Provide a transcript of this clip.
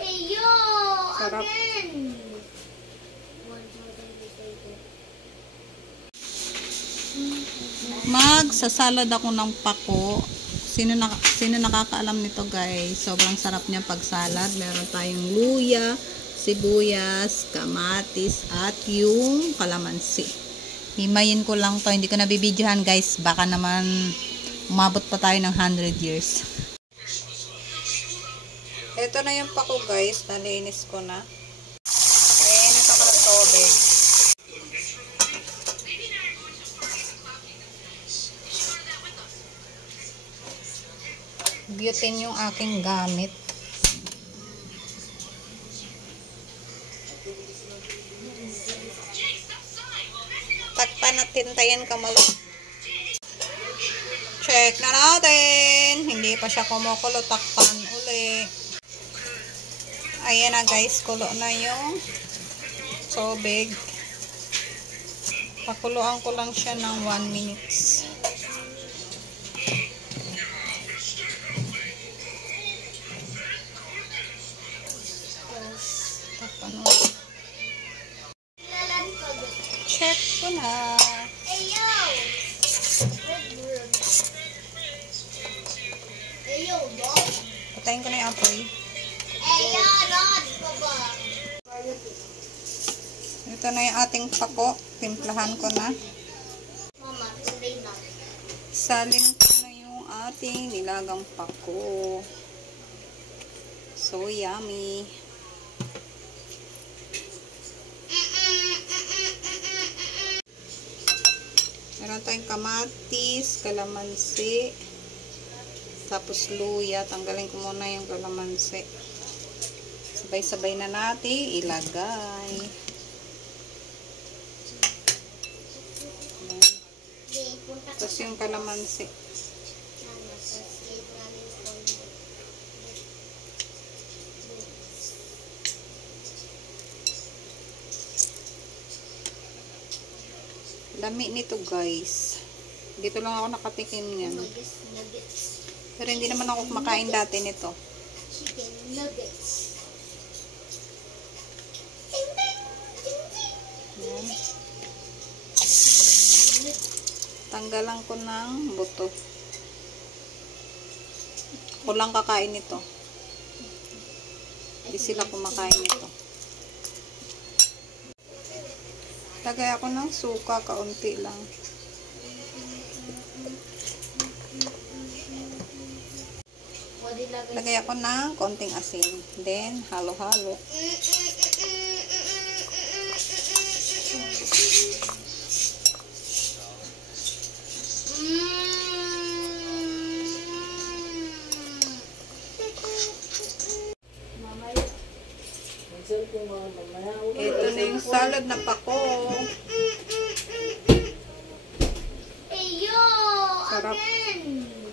Eyo! Sarap. Again! Magsasalad ako ng pako. Sino nakakaalam nito, guys? Sobrang sarap niya pag salad. Meron tayong luya, sibuyas, kamatis, at yung kalamansi. Himayin ko lang to. Hindi ko nabibidyohan, guys. Baka naman umabot pa tayo ng 100 years. Ito na yung pako, guys. Nalinis ko na. Kainin ako ng tubig. Butane yung aking gamit. Takpan at tintayin kamalo. Check na natin. Hindi pa siya kumukulo. Takpan uli. Ayan na, guys. Kulo na yung tubig. Pakuluan ko lang siya ng 1 minutes. Check ko na. Eyo! Eyo, dog! Patayin ko na yung apoy. Eyo, dog! Baba! Ito na yung ating pako. Timplahan ko na. Mama, tuloy na. Salin ko na yung ating nilagang pako. So yummy. Meron tayong kamatis, kalamansi, tapos luya. Tanggalin ko muna yung kalamansi. Sabay-sabay na natin ilagay. Tapos yung kalamansi. Lami nito, guys. Dito lang ako nakatikim niyan. Pero hindi naman ako kumakain dati nito. Chicken nuggets. Yan. Tanggalan ko ng buto. Ako lang kakain nito. Hindi sila kumakain nito. Lagay ako ng suka, kaunti lang. Lagay ako ng konting asin. Then, halo-halo. Ito na yung salad na pako. Eyo! Sarap. Again!